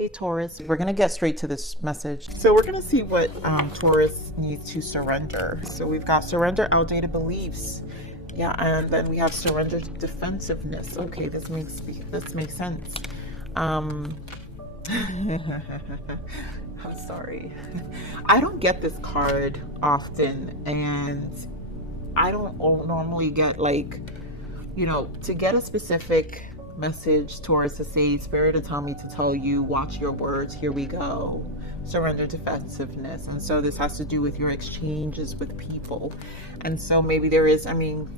Hey Taurus, we're going to get straight to this message. So we're going to see what Taurus needs to surrender. So we've got surrender outdated beliefs. Yeah, and then we have surrender defensiveness. Okay, this makes sense. I'm sorry. I don't get this card often, and I don't normally get, like, you know, to get a specific message, Taurus, to say, Spirit to tell me to tell you, watch your words, here we go. Surrender defensiveness. And so this has to do with your exchanges with people. And so maybe there is, I mean,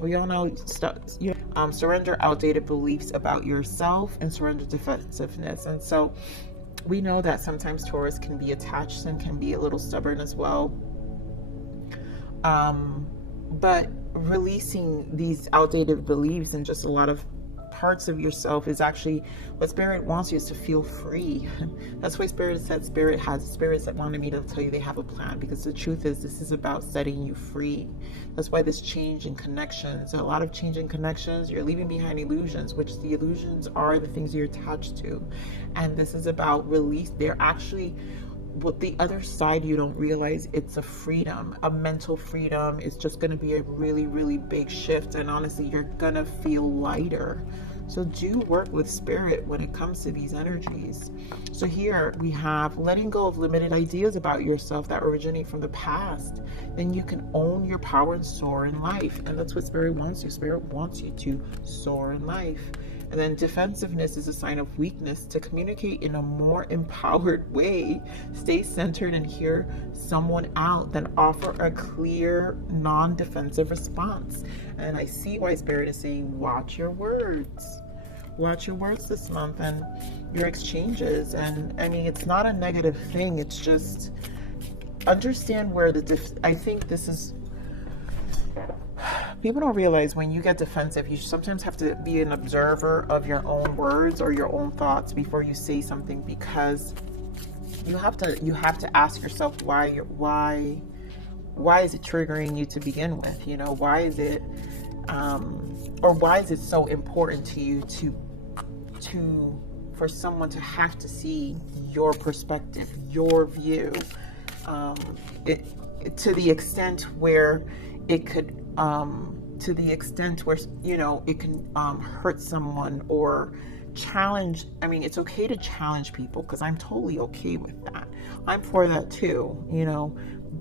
we all know stuff, you know, surrender outdated beliefs about yourself and surrender defensiveness. And so we know that sometimes Taurus can be attached and can be a little stubborn as well. But releasing these outdated beliefs and just a lot of parts of yourself is actually what Spirit wants you is to feel free. That's why Spirit said spirits that wanted me to tell you they have a plan, because the truth is this is about setting you free. That's why this change in connections, a lot of change in connections, you're leaving behind illusions, which the illusions are the things you're attached to. And this is about release. They're actually what the other side, you don't realize it's a freedom, a mental freedom. It's just going to be a really, really big shift. And honestly, you're going to feel lighter. So do work with Spirit when it comes to these energies. So here we have letting go of limited ideas about yourself that originate from the past. Then you can own your power and soar in life. And that's what Spirit wants you. Spirit wants you to soar in life. And then defensiveness is a sign of weakness. To communicate in a more empowered way, stay centered and hear someone out, then offer a clear, non-defensive response. And I see why Spirit is saying, watch your words. Watch your words this month and your exchanges. And I mean, it's not a negative thing. It's just understand where I think this is. People don't realize when you get defensive, you sometimes have to be an observer of your own words or your own thoughts before you say something, because you have to ask yourself why is it triggering you to begin with? You know, why is it so important to you for someone to have to see your perspective, your view, to the extent where it could you know, it can hurt someone or challenge. I mean, it's okay to challenge people, because I'm totally okay with that. I'm for that too, you know,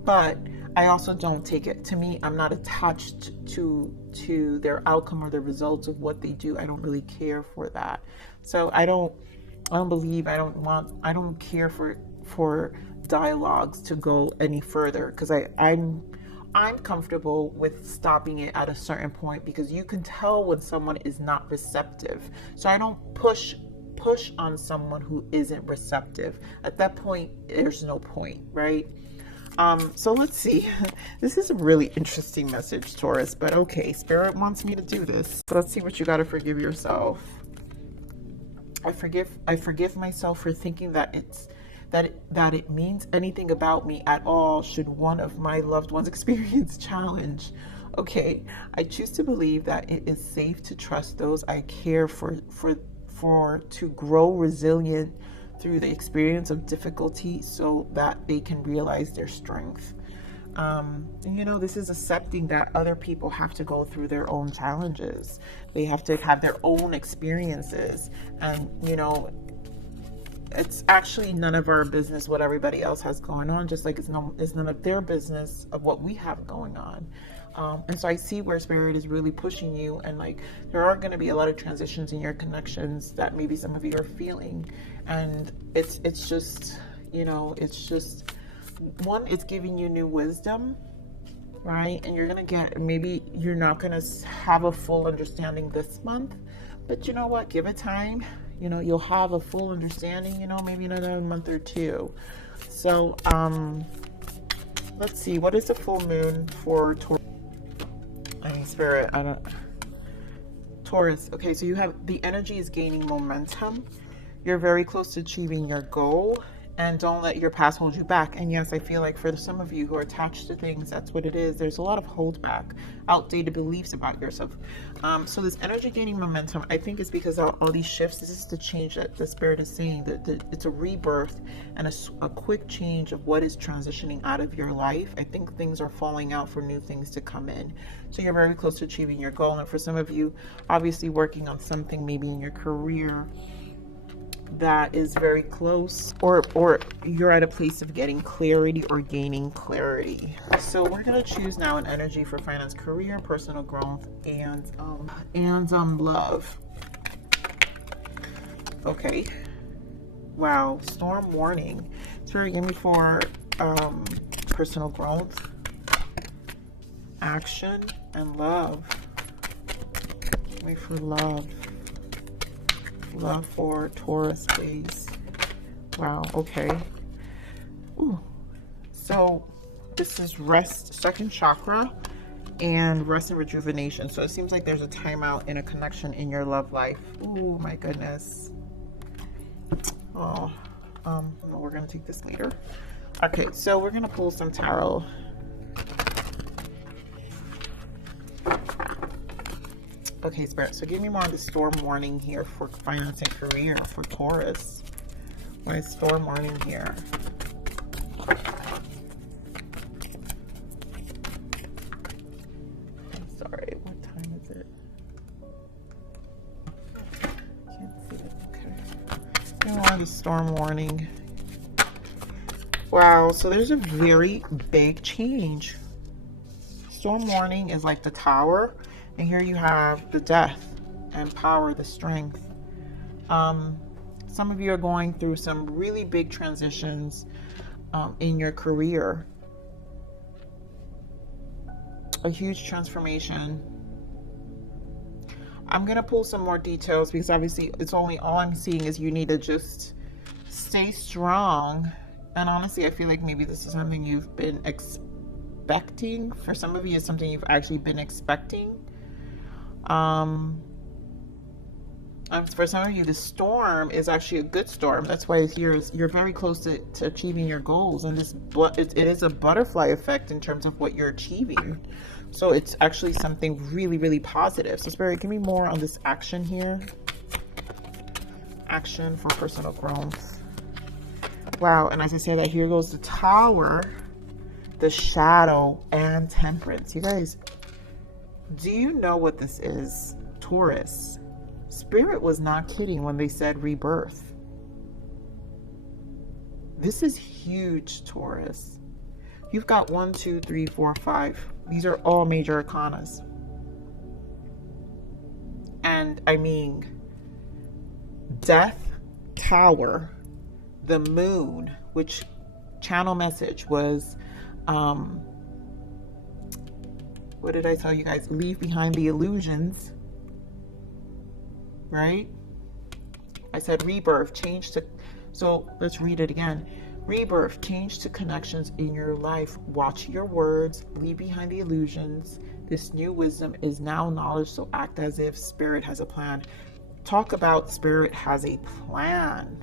but I also don't take it, to me, I'm not attached to their outcome or the results of what they do. I don't really care for that. So I don't care for dialogues to go any further, because I'm comfortable with stopping it at a certain point, because you can tell when someone is not receptive. So I don't push on someone who isn't receptive. At that point, there's no point, right? So let's see. This is a really interesting message, Taurus, but okay, Spirit wants me to do this. So let's see what you got to forgive yourself. I forgive myself for thinking that it means anything about me at all should one of my loved ones experience challenge. Okay, I choose to believe that it is safe to trust those I care for to grow resilient through the experience of difficulty, so that they can realize their strength. And you know, this is accepting that other people have to go through their own challenges. They have to have their own experiences, and you know, it's actually none of our business what everybody else has going on, just like it's none of their business of what we have going on. And so I see where Spirit is really pushing you, and like there are going to be a lot of transitions in your connections that maybe some of you are feeling, and it's just, you know, it's just one, it's giving you new wisdom, right? And you're going to get, maybe you're not going to have a full understanding this month, but you know what, give it time. You know, you'll have a full understanding, you know, maybe another month or two. So, let's see, what is the full moon for Taurus? Spirit, Taurus. Okay, so you have, the energy is gaining momentum. You're very close to achieving your goal. And don't let your past hold you back. And yes, I feel like for some of you who are attached to things, that's what it is. There's a lot of holdback, outdated beliefs about yourself. So this energy gaining momentum, I think, is because of all these shifts. This is the change that the spirit is saying, that it's a rebirth and a quick change of what is transitioning out of your life. I think things are falling out for new things to come in. So you're very close to achieving your goal. And for some of you, obviously working on something maybe in your career that is very close, or you're at a place of getting clarity or gaining clarity. So we're going to choose now an energy for finance, career, personal growth, and love. Okay. Wow, storm warning. So give me for personal growth, action, and love. Wait for love. Love for Taurus, please. Wow, okay. Ooh. So this is rest, second chakra, and rest and rejuvenation. So it seems like there's a timeout in a connection in your love life. Oh my goodness. Oh, we're gonna take this later. Okay, so we're gonna pull some tarot. Okay, Spirit, so give me more of the storm warning here for finance and career for Taurus. Why is storm warning here? I'm sorry, what time is it? Can't see it, okay. Give me more of the storm warning. Wow, so there's a very big change. Storm warning is like the Tower. And here you have the death and power, the strength. Some of you are going through some really big transitions in your career. A huge transformation. I'm going to pull some more details because obviously it's only all I'm seeing is you need to just stay strong. And honestly, I feel like maybe this is something you've been expecting. For some of you, it's something you've actually been expecting. For some of you, the storm is actually a good storm. That's why you're very close to achieving your goals, and it is a butterfly effect in terms of what you're achieving. So it's actually something really, really positive. So Spirit, give me more on this action here. Action for personal growth. Wow, and as I say that, here goes the Tower, the Shadow, and Temperance. You guys, do you know what this is? Taurus. Spirit was not kidding when they said rebirth. This is huge, Taurus. You've got 1, 2, 3, 4, 5. These are all major arcanas. And I mean, Death, Tower, the Moon, which channel message was, what did I tell you guys? Leave behind the illusions. Right? I said rebirth, change to, so let's read it again. Rebirth, change to connections in your life. Watch your words, leave behind the illusions. This new wisdom is now knowledge, so act as if Spirit has a plan. Talk about Spirit has a plan.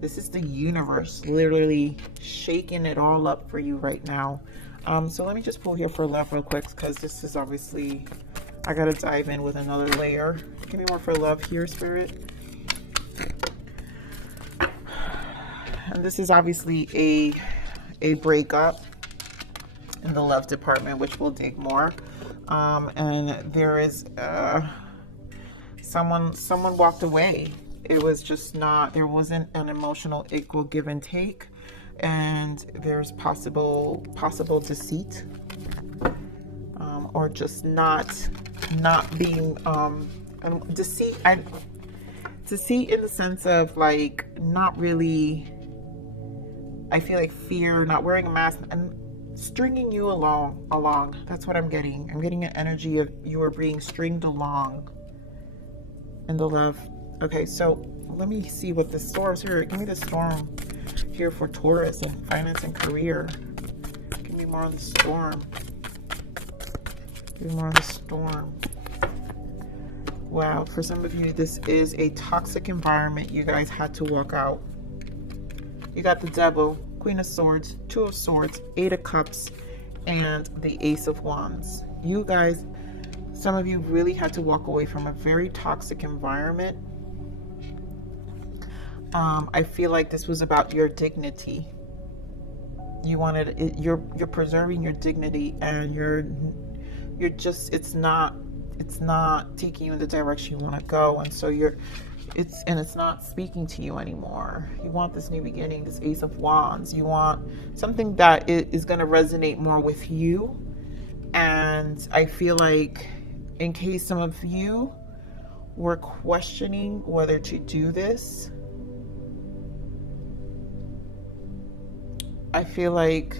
This is the universe literally shaking it all up for you right now. So let me just pull here for love real quick, because this is obviously, I gotta dive in with another layer. Give me more for love here, Spirit. And this is obviously a breakup in the love department, which we'll dig more. And there is someone walked away. It was just not, there wasn't an emotional equal give and take, and there's possible deceit, or just not being deceit in the sense of like not really, I feel like fear, not wearing a mask, and stringing you along. That's what I'm getting. I'm getting an energy of you are being stringed along in the love. Okay, so let me see what the storms here. Give me the storm here for Taurus and finance and career. Give me more on the storm. Give me more on the storm. Wow, for some of you, this is a toxic environment you guys had to walk out. You got the Devil, Queen of Swords, Two of Swords, Eight of Cups, and the Ace of Wands. You guys, some of you really had to walk away from a very toxic environment. I feel like this was about your dignity. You wanted it, you're preserving your dignity, and you're just, it's not taking you in the direction you want to go, and so it's not speaking to you anymore. You want this new beginning, this Ace of Wands. You want something that is going to resonate more with you. And I feel like, in case some of you were questioning whether to do this, I feel like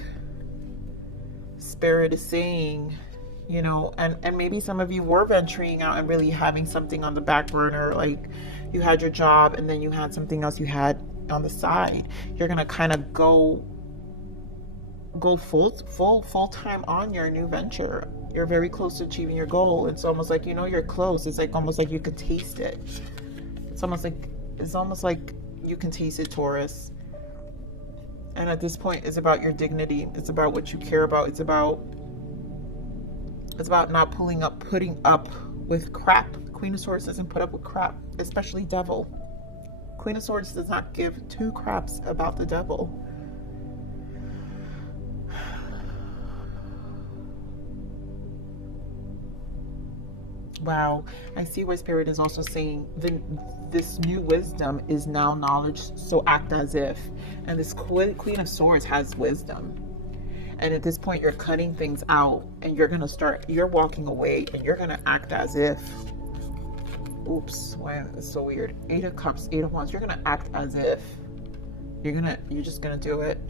Spirit is saying, you know, and maybe some of you were venturing out and really having something on the back burner, like you had your job and then you had something else you had on the side. You're gonna kind of go full time on your new venture. You're very close to achieving your goal. It's almost like, you know, you're close. It's like almost like you could taste it. It's almost like you can taste it, Taurus. And at this point, it's about your dignity. It's about what you care about. It's about not putting up with crap. Queen of Swords doesn't put up with crap, especially Devil. Queen of Swords does not give two craps about the Devil. Wow, I see why Spirit is also saying this new wisdom is now knowledge, so act as if. And this Queen of Swords has wisdom. And at this point, you're cutting things out, and you're walking away, and you're going to act as if. Oops, why it's so weird. Eight of Cups, Eight of Wands. You're going to act as if. You're just going to do it.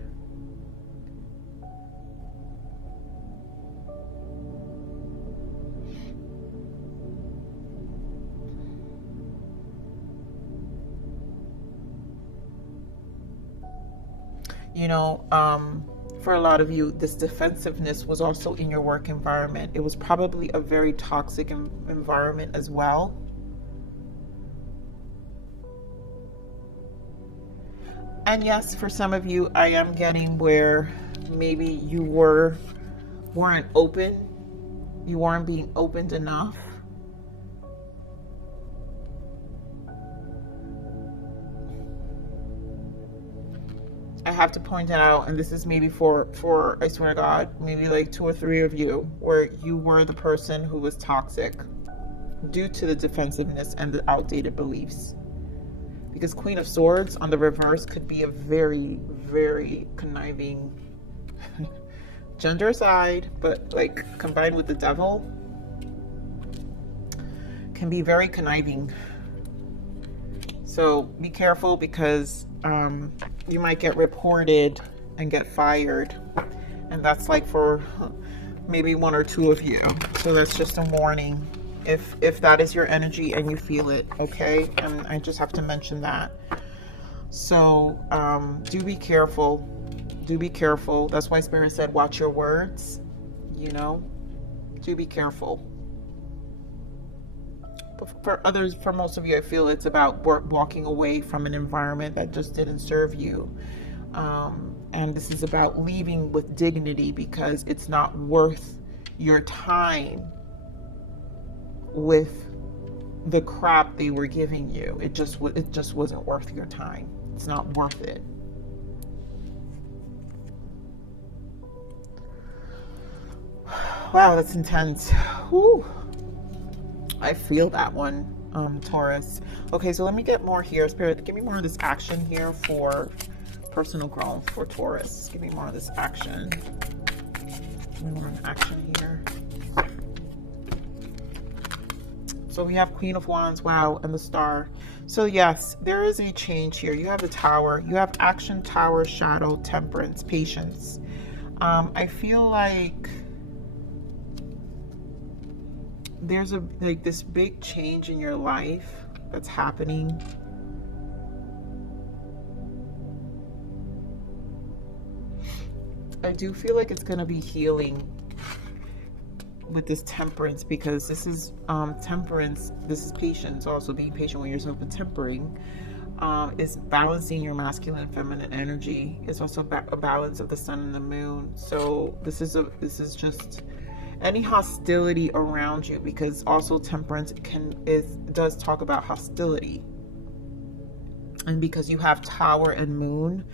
You know, for a lot of you, this defensiveness was also in your work environment. It was probably a very toxic environment as well. And yes, for some of you, I am getting where maybe you weren't open. You weren't being opened enough. I have to point out, and this is maybe for I swear to God, maybe like 2 or 3 of you, where you were the person who was toxic due to the defensiveness and the outdated beliefs. Because Queen of Swords on the reverse could be a very, very conniving gender side, but like combined with the Devil can be very conniving. So be careful, because you might get reported and get fired, and that's like for maybe 1 or 2 of you. So that's just a warning if that is your energy and you feel it, okay? And I just have to mention that. So do be careful. That's why Spirit said watch your words, you know. Do be careful. For most of you, I feel it's about walking away from an environment that just didn't serve you. And this is about leaving with dignity, because it's not worth your time with the crap they were giving you. It just wasn't worth your time. It's not worth it. Wow, that's intense. Whew. I feel that one, Taurus. Okay, so let me get more here. Spirit, give me more of this action here for personal growth for Taurus. Give me more of this action. Give me more of action here. So we have Queen of Wands, wow, and the Star. So yes, there is a change here. You have the Tower. You have Action, Tower, Shadow, Temperance, Patience. I feel like there's this big change in your life that's happening. I do feel like it's going to be healing with this Temperance, because this is Temperance. This is patience, also being patient with yourself and tempering. is balancing your masculine and feminine energy. It's also a balance of the sun and the moon. So this is just any hostility around you, because also temperance does talk about hostility. And because you have Tower and Moon,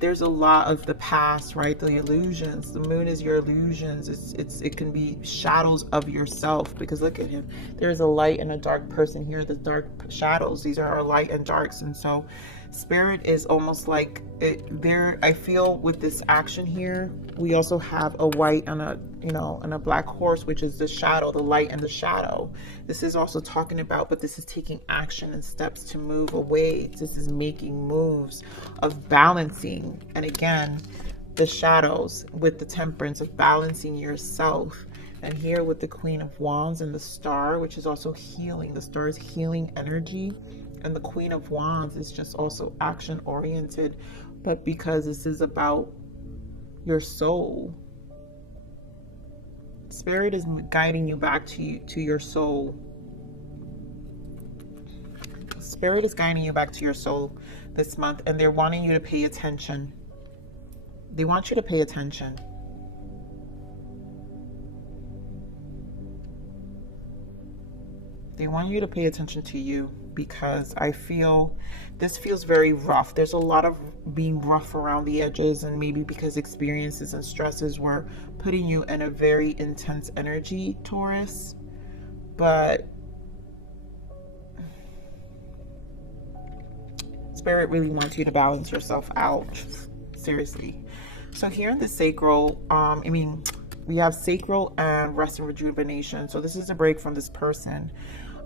there's a lot of the past, right? The illusions. The moon is your illusions. It can be shadows of yourself, because look at him. There's a light and a dark person here. The dark shadows, these are our light and darks. And so spirit is almost like I feel with this action here, we also have a white and a black horse, which is the shadow, the light and the shadow. This is also talking about, but this is taking action and steps to move away. This is making moves of balancing. And again, the shadows with the temperance of balancing yourself. And here with the Queen of Wands and the star, which is also healing. The star is healing energy. And the Queen of Wands is just also action oriented. But because this is about your soul, Spirit is guiding you back to your soul. Spirit is guiding you back to your soul this month, and they're wanting you to pay attention. They want you to pay attention. They want you to pay attention to you, because I feel this feels very rough. There's a lot of being rough around the edges, and maybe because experiences and stresses were putting you in a very intense energy, Taurus. But Spirit really wants you to balance yourself out. Seriously. So here in the sacral, we have sacral and rest and rejuvenation. So this is a break from this person.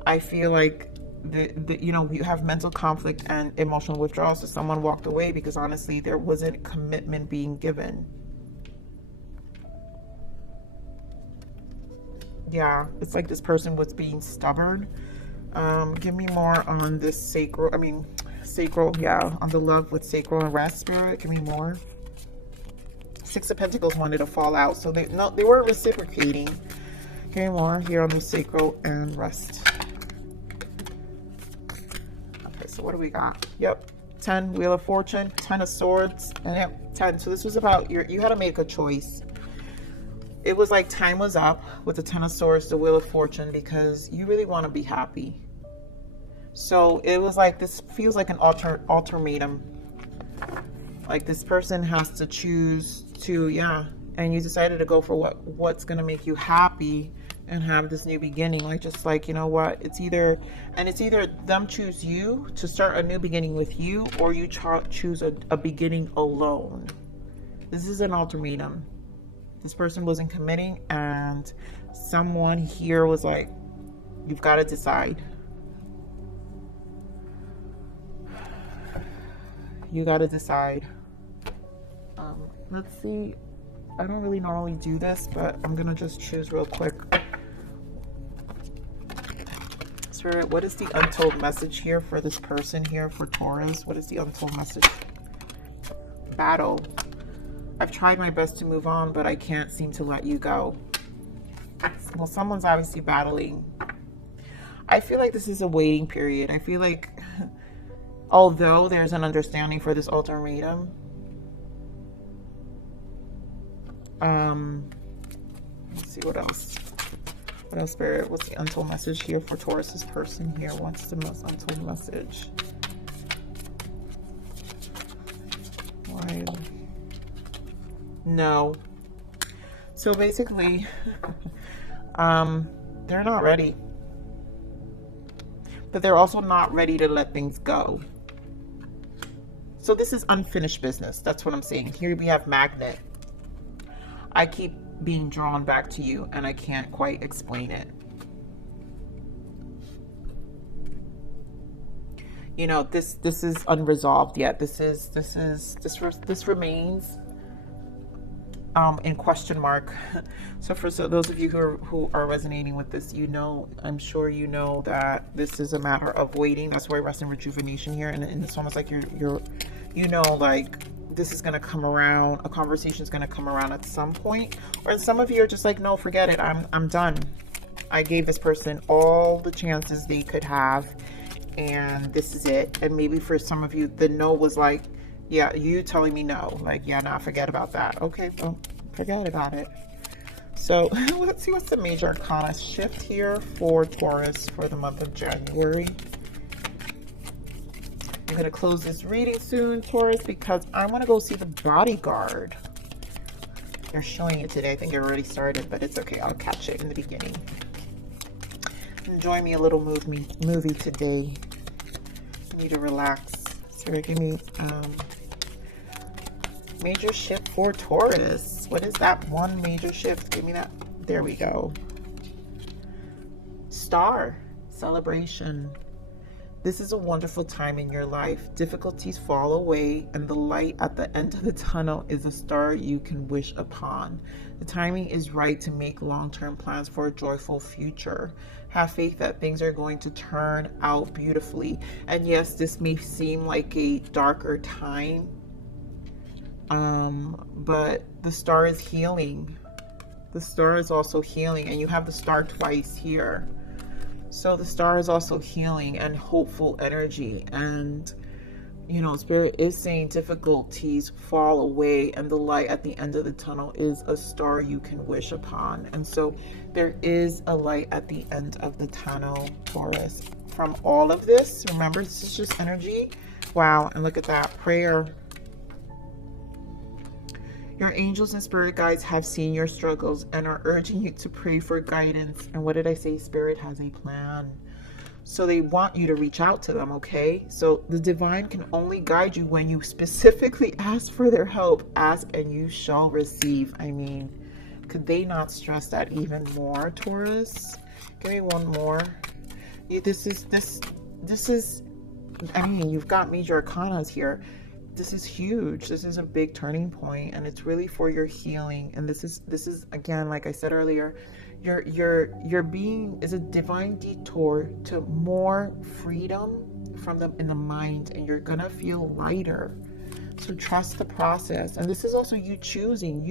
I feel like you have mental conflict and emotional withdrawal. So someone walked away because honestly there wasn't commitment being given. Yeah, it's like this person was being stubborn. Give me more on this sacral, yeah, on the love with sacral and rest, Spirit. Give me more. Six of Pentacles wanted to fall out, so they weren't reciprocating. Give me more here on the sacral and rest. Okay, so what do we got? Yep, 10, Wheel of Fortune, 10 of Swords, and yep, 10. So this was about you had to make a choice. It was like time was up with the 10 of Swords, the Wheel of Fortune, because you really want to be happy. So it was like, this feels like an ultimatum. Like this person has to choose to, yeah, and you decided to go for what's going to make you happy and have this new beginning. Like, just like, you know what, it's either them choose you to start a new beginning with you, or you choose a beginning alone. This is an ultimatum. This person wasn't committing, and someone here was like, you've got to decide. You got to decide. Let's see. I don't really normally do this, but I'm going to just choose real quick. Spirit, what is the untold message here for this person here, for Taurus? What is the untold message? Battle. I've tried my best to move on, but I can't seem to let you go. Well, someone's obviously battling. I feel like this is a waiting period. I feel like although there's an understanding for this ultimatum, let's see what else. What else, Spirit? What's the untold message here for Taurus's person here? What's the most untold message? Why? No. So basically, they're not ready. But they're also not ready to let things go. So this is unfinished business. That's what I'm saying. Here we have Magnet. I keep being drawn back to you, and I can't quite explain it. You know, this is unresolved yet. This remains in question mark. So for those of you who are resonating with this, you know, I'm sure you know that this is a matter of waiting. That's why rest and rejuvenation here, and it's almost like you're you know, like this is going to come around, a conversation is going to come around at some point. Or some of you are just like, no, forget it, I'm done. I gave this person all the chances they could have, and this is it. And maybe for some of you, the no was like, yeah, you telling me no, like, yeah, nah, forget about that. Okay, well, forget about it. So let's see what's the major arcana shift here for Taurus for the month of January. I'm going to close this reading soon, Taurus, because I want to go see the bodyguard. They're showing it today. I think it already started, but it's okay. I'll catch it in the beginning. Enjoy me a little movie today. I need to relax. Spirit, give me major shift for Taurus. What is that one major shift? Give me that. There we go. Star. Celebration. This is a wonderful time in your life. Difficulties fall away, and the light at the end of the tunnel is a star you can wish upon. The timing is right to make long-term plans for a joyful future. Have faith that things are going to turn out beautifully. And yes, this may seem like a darker time, but the star is healing. The star is also healing, and you have the star twice here. So the star is also healing and hopeful energy. And, you know, Spirit is saying difficulties fall away, and the light at the end of the tunnel is a star you can wish upon. And so there is a light at the end of the tunnel, Taurus. From all of this, remember, this is just energy. Wow. And look at that prayer. Your angels and spirit guides have seen your struggles and are urging you to pray for guidance. And what did I say? Spirit has a plan. So they want you to reach out to them, okay? So the divine can only guide you when you specifically ask for their help. Ask and you shall receive. I mean, could they not stress that even more, Taurus? Give me one more. This is, I mean, you've got major arcanas here. This is huge. This is a big turning point, and it's really for your healing. And this is again, like I said earlier, your being is a divine detour to more freedom from in the mind, and you're gonna feel lighter. So trust the process. And this is also you choosing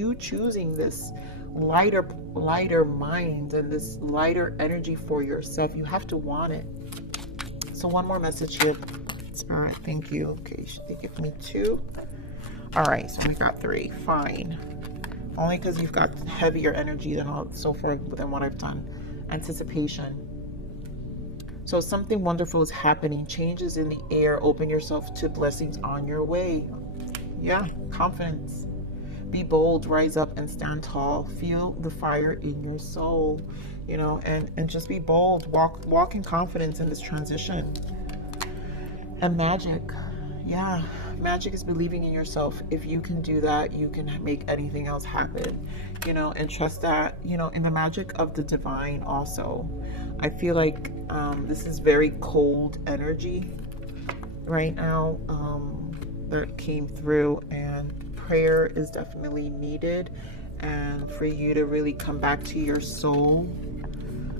this lighter mind and this lighter energy for yourself. You have to want it. So one more message here. All right, thank you. Okay, should they give me 2? All right, so we got 3. Fine. Only because you've got heavier energy than so far than what I've done. Anticipation. So something wonderful is happening. Changes in the air. Open yourself to blessings on your way. Yeah, confidence. Be bold, rise up, and stand tall. Feel the fire in your soul. You know, and just be bold. Walk in confidence in this transition. And magic. Yeah, magic is believing in yourself. If you can do that, you can make anything else happen, you know, and trust that, you know, in the magic of the divine also. I feel like this is very cold energy right now that came through, and prayer is definitely needed, and for you to really come back to your soul.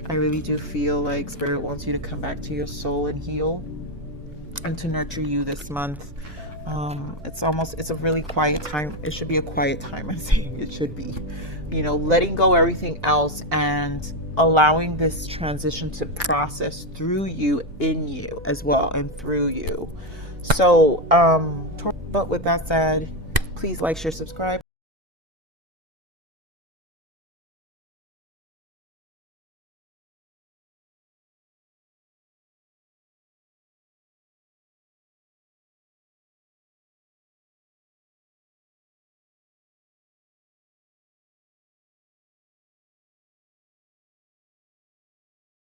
I really do feel like Spirit wants you to come back to your soul and heal, and to nurture you this month. It's a really quiet time. It should be a quiet time. I'm saying it should be, you know, letting go everything else and allowing this transition to process through you, in you as well, and through you. So, but with that said, please like, share, subscribe.